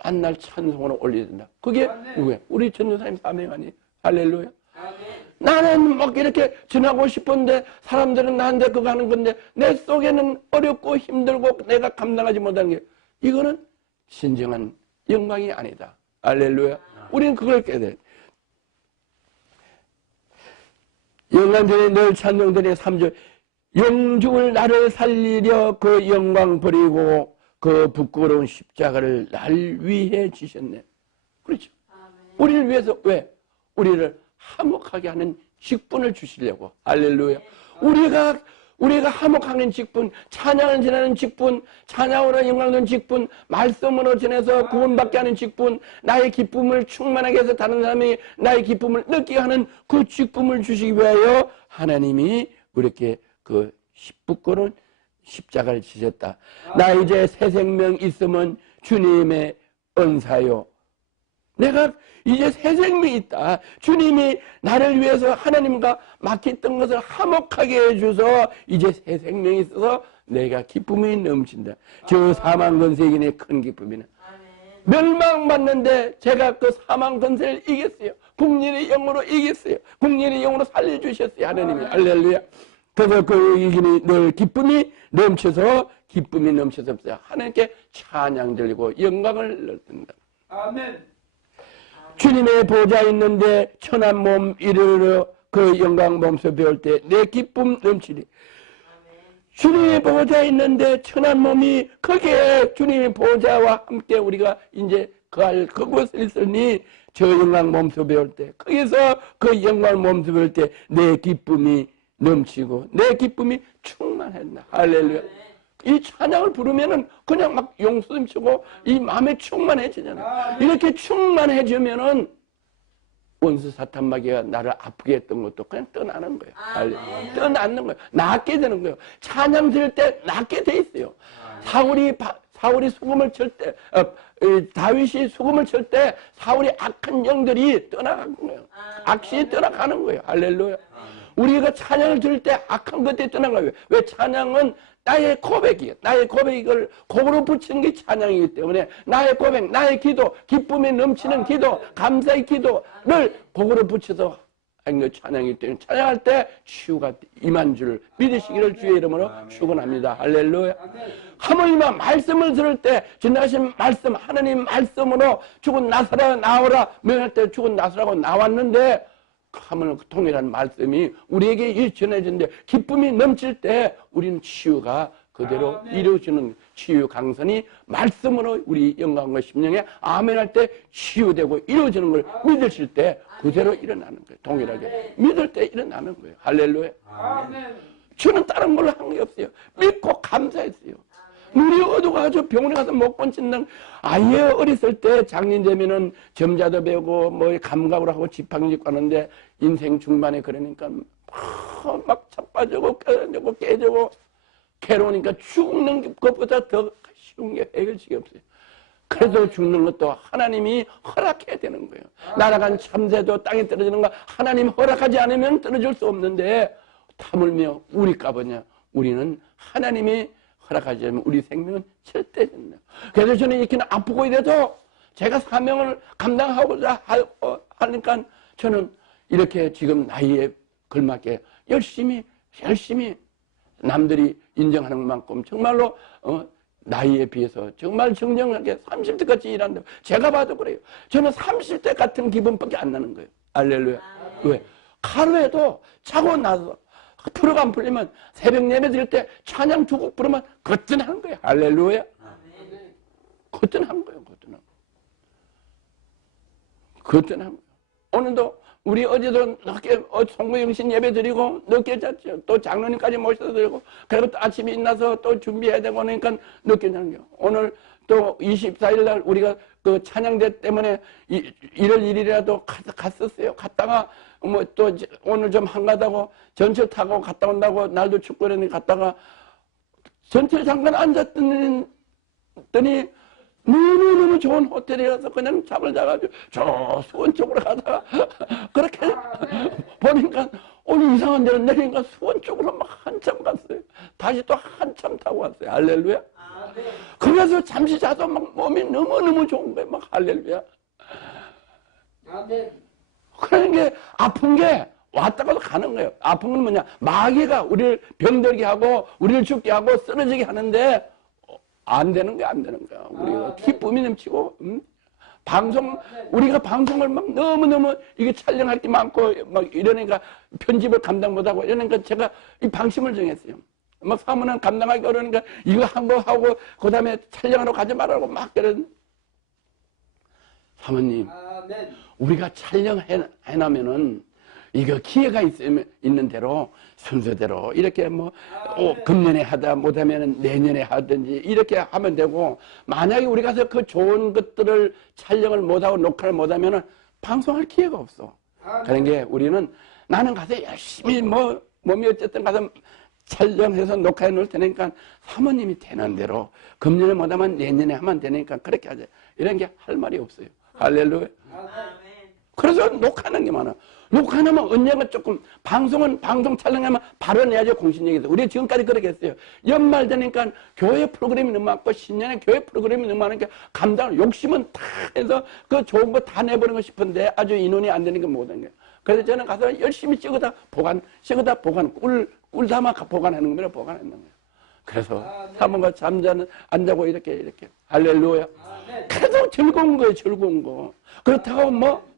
한날 찬송으로 올려야 된다. 그게 누구야? 우리 전도사님 사명 아니에요? 할렐루야. 나는 막 이렇게 전하고 싶은데 사람들은 나한테 그거 하는 건데 내 속에는 어렵고 힘들고 내가 감당하지 못하는 게 이거는 진정한 영광이 아니다. 할렐루야. 우리는 그걸 깨야 돼. 영광전에 늘 찬송전에 3절 영죽을 나를 살리려 그 영광 버리고 그 부끄러운 십자가를 날 위해 지셨네. 그렇죠. 우리를 위해서 왜? 우리를 화목하게 하는 직분을 주시려고. 할렐루야. 우리가 화목하는 직분, 찬양을 전하는 직분, 찬양으로 영광받는 직분, 말씀으로 전해서 구원받게 하는 직분, 나의 기쁨을 충만하게 해서 다른 사람이 나의 기쁨을 느끼게 하는 그 직분을 주시기 위하여 하나님이 우리에게 그 부끄러운 십자가를 지셨다. 나 이제 새 생명 있으면 주님의 은사요. 내가 이제 새 생명이 있다. 주님이 나를 위해서 하나님과 맡겼던 것을 화목하게 해줘서 이제 새 생명이 있어서 내가 기쁨이 넘친다. 저 사망 권세인의 큰 기쁨이네. 멸망받는데 제가 그 사망 권세를 이겼어요. 국민의 영으로 이겼어요. 국민의 영으로 살려주셨어요. 하나님이. 할렐루야. 그래서 그 이기니 늘 기쁨이 넘쳐서 하나님께 찬양 드리고 영광을 얻는다. 아멘. 주님의 보좌 있는데 천한 몸 이르러 그 영광 몸소 배울 때 내 기쁨 넘치리. 주님의 보좌 있는데 천한 몸이 거기에 주님의 보좌와 함께 우리가 이제 그곳에 있으니 저 영광 몸소 배울 때 거기서 그 영광 몸소 배울 때 내 기쁨이 넘치고 내 기쁨이 충만했나. 할렐루야. 이 찬양을 부르면은 그냥 막 용수 넘치고 이 마음에 충만해지잖아. 이렇게 충만해지면은 원수 사탄 마귀가 나를 아프게 했던 것도 그냥 떠나는 거예요. 떠나는 거예요. 낫게 되는 거예요. 찬양 들을 때 낫게 돼 있어요. 사울이 수금을 칠 때, 다윗이 수금을 칠 때 사울이 악한 영들이 떠나간 거예요. 악신이 떠나가는 거예요. 할렐루야. 우리가 찬양을 들을 때 악한 것들이 떠난 거예요. 왜? 찬양은 나의 고백이에요. 나의 고백을 곡으로 붙이는 게 찬양이기 때문에 나의 고백, 나의 기도, 기쁨에 넘치는 기도, 감사의 기도를 곡으로 붙여서 하는 게 찬양이기 때문에 찬양할 때 치유가 임한 줄 믿으시기를 주의 이름으로 축원합니다. 할렐루야. 하물며 말씀을 들을 때 지나가신 말씀, 하나님 말씀으로 죽은 나사라 나오라 명할 때 죽은 나사라고 나왔는데 함을 통이라는 말씀이 우리에게 전해지는데 기쁨이 넘칠 때 우리는 치유가 그대로 이루어지는 치유 강선이 말씀으로 우리 영광과 심령에 아멘할 때 치유되고 이루어지는 걸 믿으실 때 그대로 일어나는 거예요. 동일하게 믿을 때 일어나는 거예요. 할렐루야. 저는 다른 걸로 한 게 없어요. 믿고 감사했어요. 우리 어두가 가지고 병원에 가서 못 고친다는 아예 어렸을 때 장인 되면은 점자도 배우고 뭐 감각으로 하고 지팡이짓고 하는데 인생 중반에 그러니까 막 자빠지고 깨지고 깨지고 괴로우니까 죽는 것보다 더 쉬운 게 해결책이 없어요. 그래도 죽는 것도 하나님이 허락해야 되는 거예요. 날아간 참새도 땅에 떨어지는 거 하나님 허락하지 않으면 떨어질 수 없는데 하물며 우리 까보냐 우리는 하나님이 허락하지 않으면 우리 생명은 절대 된다. 그래서 저는 이렇게 아프고 이래도 제가 사명을 감당하고자 하니까 저는 이렇게 지금 나이에 걸맞게 열심히 남들이 인정하는 만큼 정말로 나이에 비해서 정말 정정하게 30대까지 일한다. 제가 봐도 그래요. 저는 30대 같은 기분밖에 안 나는 거예요. 할렐루야. 왜? 하루에도 자고 나서 프로가 안 풀리면 새벽 예배 드릴 때 찬양 두 곡 부르면 거뜬한 거예요. 할렐루야. 거뜬한 거예요. 거뜬한 거예요. 오늘도 우리 어제도 늦게 송구영신 예배 드리고 늦게 잤죠. 또 장로님까지 모셔서 드리고 그리고 또 아침에 일어나서 또 준비해야 되고 그러니까 늦게 자는 거예요. 오늘 또 24일 날 우리가 그 찬양대 때문에 1월 1일이라도 갔었어요. 갔다가 뭐 또 오늘 좀 한가하다고 전철 타고 갔다 온다고 날도 춥고 그러니 갔다가 전철 잠깐 앉았더니 너무너무 좋은 호텔이라서 그냥 잠을 자가지고 저 수원 쪽으로 가다가 그렇게 보니까 오늘 이상한 데로 내리니까 수원 쪽으로 막 한참 갔어요. 다시 또 한참 타고 왔어요. 할렐루야. 그래서 잠시 자도 막 몸이 너무너무 좋은 거예요. 막 할렐루야. 그러니까 아픈 게 왔다가도 가는 거예요. 아픈 건 뭐냐? 마귀가 우리를 병들게 하고 우리를 죽게 하고 쓰러지게 하는데 안 되는 거야. 우리가 기쁨이 넘치고 우리가 방송을 막 너무너무 이게 촬영할 게 많고 막 이러니까 편집을 감당 못하고 이러니까 제가 이 방침을 정했어요. 막 사무는 감당하기 어려우니까 이거 한 번 하고 그 다음에 촬영하러 가지 말라고 막 그런 사모님 우리가 촬영해놓으면은 이거 기회가 있는 대로 순서대로 이렇게 뭐 금년에 하다 못하면 내년에 하든지 이렇게 하면 되고 만약에 우리 가서 그 좋은 것들을 촬영을 못하고 녹화를 못하면 방송할 기회가 없어. 그런 게 우리는 나는 가서 열심히 몸이 어쨌든 가서 촬영해서 녹화해 놓을 테니까 사모님이 되는 대로 금년에 못하면 내년에 하면 되니까 그렇게 하자. 이런 게 할 말이 없어요. 할렐루야. 그래서 녹화하는 게 많아. 녹화하면 언젠가 조금 방송 촬영하면 바로 내야죠. 공신력에서. 우리 지금까지 그렇게 했어요. 연말 되니까 교회 프로그램이 너무 많고 신년에 교회 프로그램이 너무 많으니까 감당을 욕심은 다 해서 그 좋은 거 다 내버리고 싶은데 아주 인원이 안 되니까 못한 거예요. 그래서 저는 가서 열심히 찍어다 보관 꿀 담아 보관하는 겁니다. 보관하는 거예요. 그래서 사모가 안 자고 이렇게 할렐루야. 그래도 즐거운 거예요. 즐거운 거. 그렇다고 뭐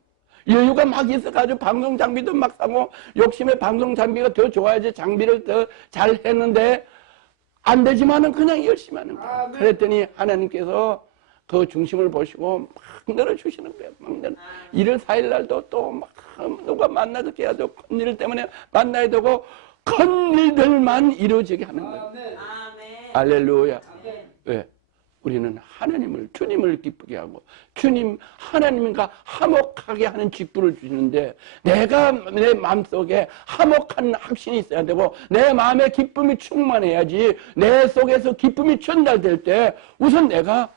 여유가 막 있어가지고 방송 장비도 막 사고 욕심에 방송 장비가 더 좋아야지 장비를 더 잘 했는데 안 되지만은 그냥 열심히 하는 거예요. 그랬더니 하나님께서 그 중심을 보시고 막 늘어주시는 거예요. 막 1월 4일 날도 또 막 누가 만나서 해야 되고 큰 일 때문에 만나야 되고 큰 일들만 이루어지게 하는 거예요. 할렐루야. 왜? 우리는 주님을 기쁘게 하고 하나님과 화목하게 하는 직분을 주시는데 내가 내 마음속에 화목한 확신이 있어야 되고 내 마음에 기쁨이 충만해야지 내 속에서 기쁨이 전달될 때 우선 내가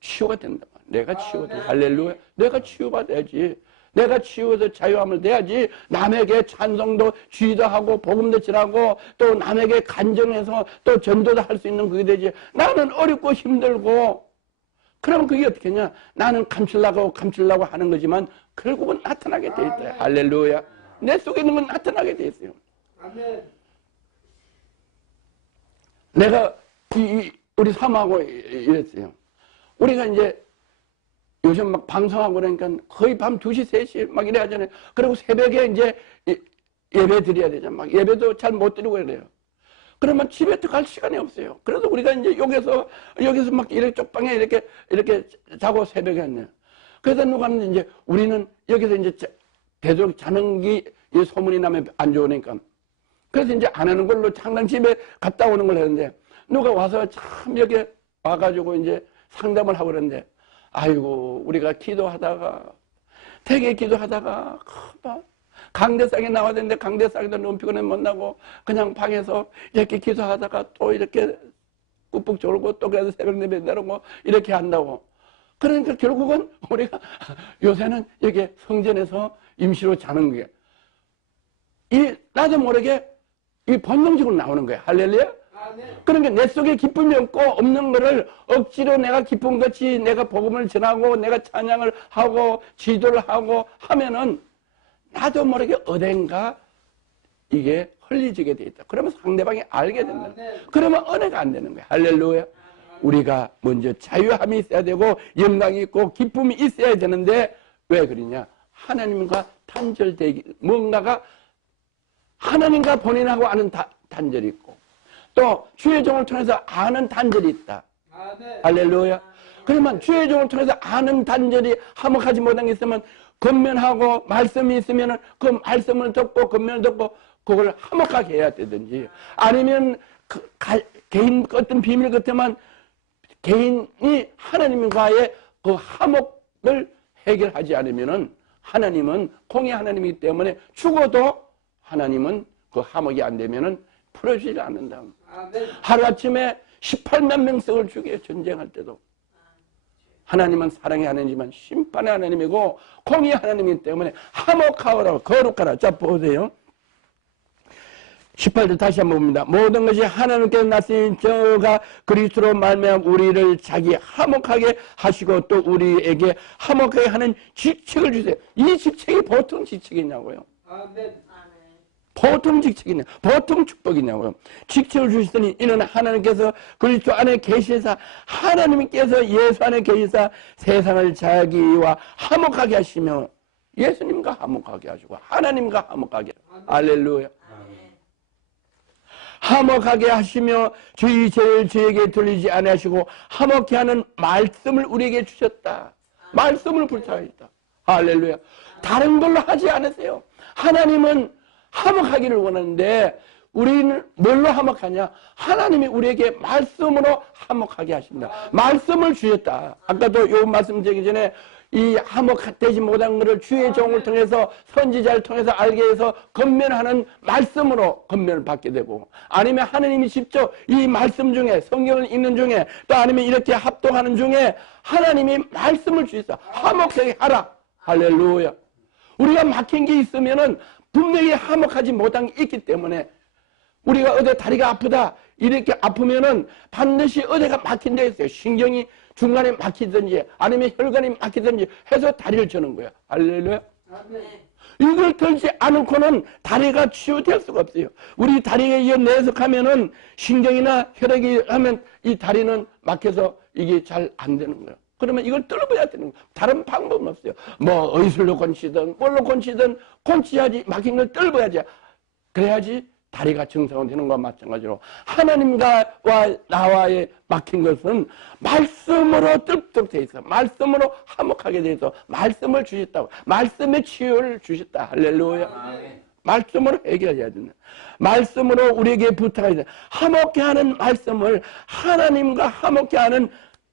치유가 된다. 내가 치유가 돼. 할렐루야. 내가 치유받아야지. 내가 치유해서 자유함을 내야지 남에게 찬송도 주의도 하고 복음도 전하고 또 남에게 간정해서 또 전도도 할 수 있는 그게 되지. 나는 어렵고 힘들고 그러면 그게 어떻게 했냐. 나는 감추려고 하는 거지만 결국은 나타나게 돼 있다. 할렐루야. 내 속에 있는 건 나타나게 돼 있어요. 내가 우리 사모하고 이랬어요. 우리가 이제 요즘 막 방송하고 그러니까 거의 밤 2시, 3시 막 이래 하잖아요. 그리고 새벽에 이제 예배 드려야 되잖아요. 막 예배도 잘 못 드리고 그래요. 그러면 집에 갈 시간이 없어요. 그래서 우리가 이제 여기서 막 이렇게 쪽방에 이렇게 자고 새벽에 했네요. 그래서 누가는 이제 우리는 여기서 이제 되도록 자는 게 소문이 나면 안 좋으니까. 그래서 이제 안 하는 걸로 항상 집에 갔다 오는 걸 했는데 누가 와서 참 여기 와가지고 이제 상담을 하고 그러는데 아이고 우리가 기도하다가 되게 기도하다가 강대상에 나와야 되는데 강대상에도 너무 피곤해 못 나고 그냥 방에서 이렇게 기도하다가 또 이렇게 꾹꾹 졸고 또 그래서 새벽 예배 내려고 이렇게 한다고. 그러니까 결국은 우리가 요새는 이렇게 성전에서 임시로 자는 게 나도 모르게 이 본능적으로 나오는 거야. 할렐루야. 그러니까 내 속에 기쁨이 없는 거를 억지로 내가 기쁨 같이 내가 복음을 전하고 내가 찬양을 하고 지도를 하고 하면은 나도 모르게 어딘가 이게 흘리지게 돼 있다. 그러면 상대방이 알게 된다. 그러면 은혜가 안 되는 거야. 할렐루야. 우리가 먼저 자유함이 있어야 되고 영광이 있고 기쁨이 있어야 되는데 왜 그러냐? 하나님과 단절되기 뭔가가 하나님과 본인하고 아는 단절이 있고 또 주의 종을 통해서 아는 단절이 있다. 할렐루야. 그러면 주의 종을 통해서 아는 단절이 화목하지 못한 게 있으면 권면하고 말씀이 있으면 그 말씀을 듣고 권면을 듣고 그걸 화목하게 해야 되든지 아니면 개인 어떤 비밀 같으면 개인이 하나님과의 그 화목을 해결하지 않으면은 하나님은 공의 하나님이기 때문에 죽어도 하나님은 그 화목이 안 되면은 풀어주지 않는다. 하루아침에 18만 명씩을 죽여요. 전쟁할 때도. 하나님은 사랑의 하나님이지만 심판의 하나님이고 공의 하나님이기 때문에 화목하오라고 거룩하라. 자 보세요. 18절 다시 한번 봅니다. 모든 것이 하나님께서 나신 저가 그리스도로 말미암아 우리를 자기 화목하게 하시고 또 우리에게 화목하게 하는 직책을 주세요. 이 직책이 보통 직책이냐고요. 보통 직책이냐, 보통 축복이냐고요. 직책을 주시더니 이는 하나님께서 그리스도 안에 계시사 하나님께서 예수 안에 계시사 세상을 자기와 화목하게 하시며 예수님과 화목하게 하시고 하나님과 화목하게 할렐루야. 화목하게 하시며 저희 죄를 저에게 돌리지 아니하시고 화목케 하는 말씀을 우리에게 주셨다. 말씀을 불타하셨다. 할렐루야. 다른 걸로 하지 않으세요. 하나님은 화목하기를 원하는데 우리는 뭘로 화목하냐? 하나님이 우리에게 말씀으로 화목하게 하신다. 말씀을 주셨다. 아까도 요 말씀 드리기 전에 이 화목되지 못한 것을 주의 종을 통해서 선지자를 통해서 알게 해서 건면하는 말씀으로 건면을 받게 되고 아니면 하나님이 직접 이 말씀 중에 성경을 읽는 중에 또 아니면 이렇게 합동하는 중에 하나님이 말씀을 주셨다. 화목하게 하라. 할렐루야. 우리가 막힌 게 있으면은 분명히 화목하지 못한 게 있기 때문에 우리가 어디 다리가 아프다 이렇게 아프면은 반드시 어디가 막힌 데 있어요. 신경이 중간에 막히든지 아니면 혈관이 막히든지 해서 다리를 저는 거야. 할렐루야. 이걸 들지 않고는 다리가 치유될 수가 없어요. 우리 다리에 이어 내석하면은 신경이나 혈액이 하면 이 다리는 막혀서 이게 잘 안 되는 거예요. 그러면 이걸 뚫어봐야 되는 거예요. 다른 방법은 없어요. 뭐 의술로 곤치든 뭘로 곤치든 곤치야지 막힌 걸 뚫어봐야지. 그래야지 다리가 정상화되는 것과 마찬가지로 하나님과 나와의 막힌 것은 말씀으로 뚫도록 돼 있어. 말씀으로 화목하게 돼 있어. 말씀을 주셨다고. 말씀의 치유를 주셨다. 할렐루야. 아멘. 말씀으로 해결해야 된다. 말씀으로 우리에게 부탁해야 된다. 화목케 하는 말씀을 하나님과 화목케 하는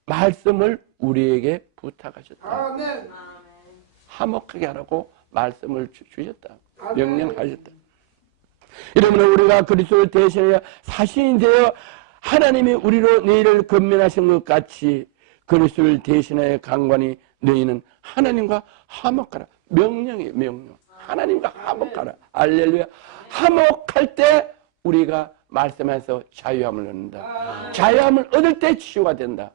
말씀을 우리에게 부탁하셨다. 아멘. 화목하게 하라고 말씀을 주셨다. 명령하셨다. 이러므로 우리가 그리스도를 대신하여 사신이 되어 하나님이 우리로 너희를 건면하신 것 같이 그리스도를 대신하여 강관이 너희는 하나님과 화목하라. 명령이에요. 명령. 하나님과 화목하라. 할렐루야. 화목할 때 우리가 말씀에서 자유함을 얻는다. 자유함을 얻을 때 치유가 된다.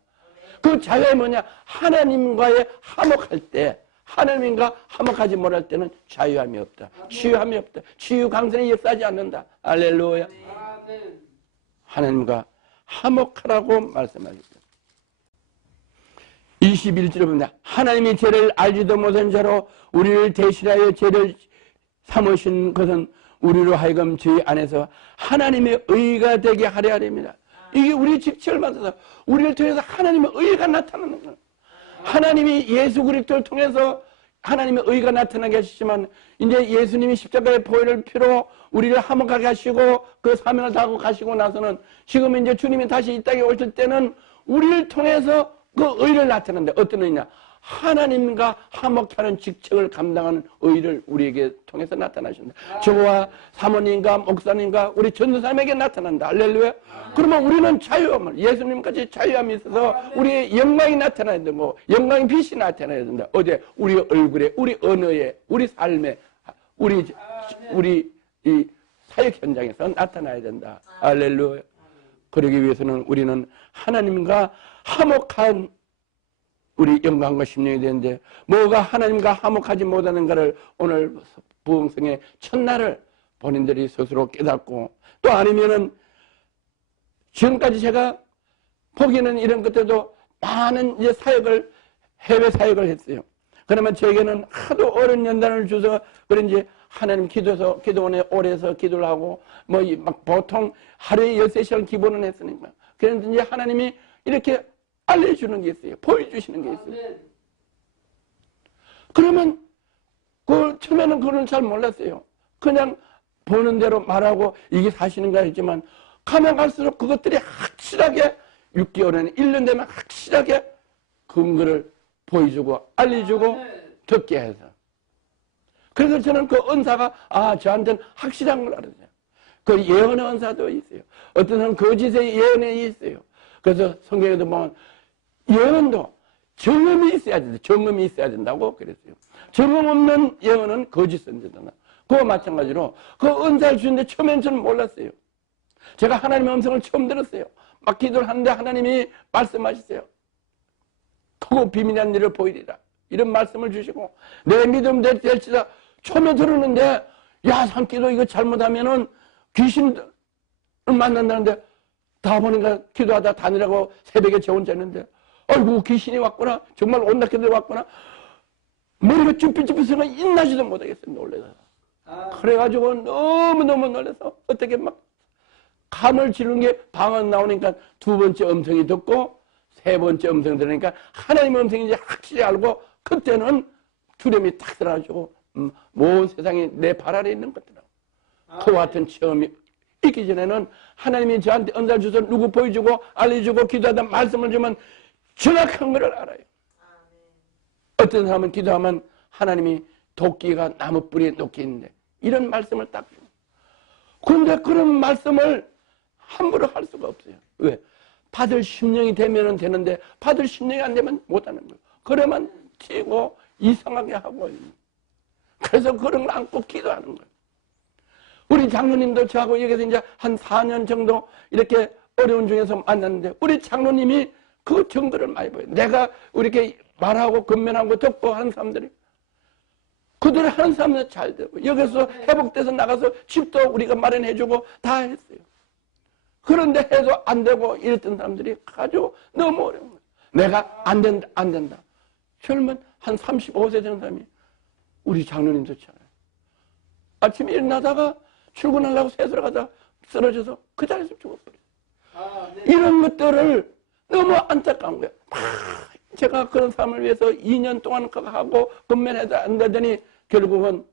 그 자유함이 뭐냐? 하나님과의 화목할 때 하나님과 화목하지 못할 때는 자유함이 없다. 치유함이 없다. 치유 강선이 역사하지 않는다. 할렐루야. 하나님과 화목하라고 말씀하셨다. 21절에 보면 하나님이 죄를 알지도 못한 자로 우리를 대신하여 죄를 삼으신 것은 우리로 하여금 죄 안에서 하나님의 의가 되게 하려 함이라. 이게 우리 직책을 맡아서 우리를 통해서 하나님의 의가 나타나는 거예요. 하나님이 예수 그리스도를 통해서 하나님의 의가 나타나게 하시지만 이제 예수님이 십자가의 보혈을 피로 우리를 화목하게 하시고 그 사명을 다하고 가시고 나서는 지금 이제 주님이 다시 이 땅에 오실 때는 우리를 통해서 그 의를 나타낸다. 어떤 의냐? 하나님과 화목하는 직책을 감당하는 의를 우리에게 통해서 나타나신다. 저와 사모님과 목사님과 우리 전도사님에게 나타난다. 할렐루야. 그러면 우리는 자유함을, 예수님같이 자유함이 있어서 우리의 영광이 나타나야 되고 영광의 빛이 나타나야 된다. 어제 우리 얼굴에, 우리 언어에, 우리 삶에, 우리 이 사역 현장에서 나타나야 된다. 할렐루야. 그러기 위해서는 우리는 하나님과 화목한 우리 영광과 심령이 되는데 뭐가 하나님과 화목하지 못하는가를 오늘 부흥성의 첫날을 본인들이 스스로 깨닫고 또 아니면은 지금까지 제가 보기에는 이런 것들도 많은 이제 사역을 해외 사역을 했어요. 그러면 저에게는 하도 어려운 연단을 줘서 그런지 하나님 기도원에 오래서 기도를 하고 뭐 막 보통 하루에 13시간 기본은 했으니까 그런데 이제 하나님이 이렇게 알려주는 게 있어요. 보여주시는 게 있어요. 그러면 처음에는 그걸 잘 몰랐어요. 그냥 보는 대로 말하고 이게 사실인가 했지만 가면 갈수록 그것들이 확실하게 6개월에는 1년 되면 확실하게 근거를 보여주고 알려주고 듣게 해서 그래서 저는 그 은사가 저한테는 확실한 걸 알았어요. 그 예언의 은사도 있어요. 어떤 사람은 거짓의 예언이 있어요. 그래서 성경에도 보면 예언도 정음이 있어야 된다. 정음이 있어야 된다고 그랬어요. 정음 없는 예언은 거짓 선지자다. 그와 마찬가지로 그 은사를 주는데 처음엔 저는 몰랐어요. 제가 하나님의 음성을 처음 들었어요. 막 기도를 하는데 하나님이 말씀하셨어요. 크고 비밀한 일을 보이리라. 이런 말씀을 주시고 내 믿음 될지다. 처음에 들었는데 야 산기도 이거 잘못하면은 귀신을 만난다는데 다 보니까 기도하다 다니라고 새벽에 저 혼자 있는데 아이고 귀신이 왔구나. 정말 온갖게 왔구나. 머리가 쭈삣쭈삣해서 인나지도 못하겠어요. 놀라서. 그래가지고 너무너무 놀라서 어떻게 막 감을 지르는 게 방언 나오니까 두 번째 음성이 듣고 세 번째 음성이 들으니까 하나님의 음성인지 확실히 알고 그때는 두려움이 딱 들어가지고 모든 세상이 내 발 아래 있는 것더라고. 그와 같은 체험이 있기 전에는 하나님이 저한테 은사를 주셔서 누구 보여주고 알려주고 기도하다 말씀을 주면 정확한 것을 알아요. 어떤 사람은 기도하면 하나님이 도끼가 나무 뿌리에 놓게 있는데 이런 말씀을 딱 주고 그런데 그런 말씀을 함부로 할 수가 없어요. 왜? 받을 심령이 되면 되는데 받을 심령이 안 되면 못하는 거예요. 그러면 튀고 이상하게 하고 그래서 그런 걸 안고 기도하는 거예요. 우리 장로님도 저하고 여기서 이제 한 4년 정도 이렇게 어려운 중에서 만났는데 우리 장로님이 그 정도를 많이 보여요. 내가 이렇게 말하고 건면하고 듣고 하는 사람들이 그들을 하는 사람들 잘 되고 여기서 회복돼서 나가서 집도 우리가 마련해주고 다 했어요. 그런데 해도 안 되고 이랬던 사람들이 아주 너무 어려운 거예요. 내가 안 된다. 젊은 한 35세 된 사람이 우리 장로님도 있잖아요. 아침에 일어나다가 출근하려고 세수를 가다 쓰러져서 그 자리에서 죽어버려요. 이런 것들을 너무 안타까운 거예요. 제가 그런 사람을 위해서 2년 동안 하고 건면해도 안 되더니 결국은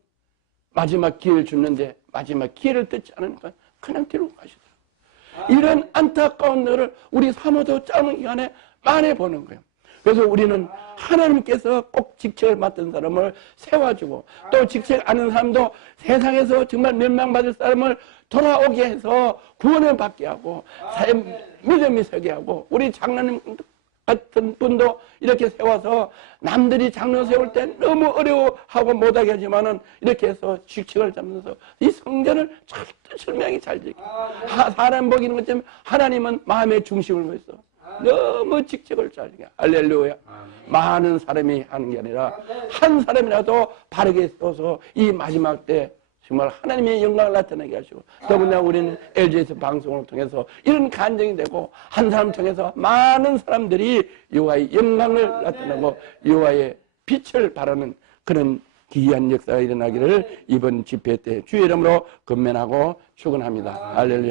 마지막 기회를 줬는데 마지막 기회를 듣지 않으니까 그냥 뒤로 가시더라고요. 이런 안타까운 일을 우리 사모도 짧은 기간에 많이 보는 거예요. 그래서 우리는 하나님께서 꼭 직책을 맡은 사람을 세워주고 또 직책 아는 사람도 세상에서 정말 멸망받을 사람을 돌아오게 해서 구원을 받게 하고 믿음이 서게 하고 우리 장로님 같은 분도 이렇게 세워서 남들이 장로 세울 때 너무 어려워하고 못하게 하지만은 이렇게 해서 직책을 잡면서 이 성전을 철저하게 잘 지키고 사람 보기는 것처럼 하나님은 마음의 중심을 보였어. 너무 직책을 잘 지켜. 할렐루야. 많은 사람이 하는 게 아니라 한 사람이라도 바르게 세워서 이 마지막 때 정말 하나님의 영광을 나타나게 하시고, 더군다나 우리는 LG에서 방송을 통해서 이런 간증이 되고, 한 사람 통해서 많은 사람들이 여호와의 영광을 나타나고 여호와의 빛을 발하는 그런 기이한 역사가 일어나기를 이번 집회 때 주의 이름으로 건면하고 축원합니다. 할렐루야.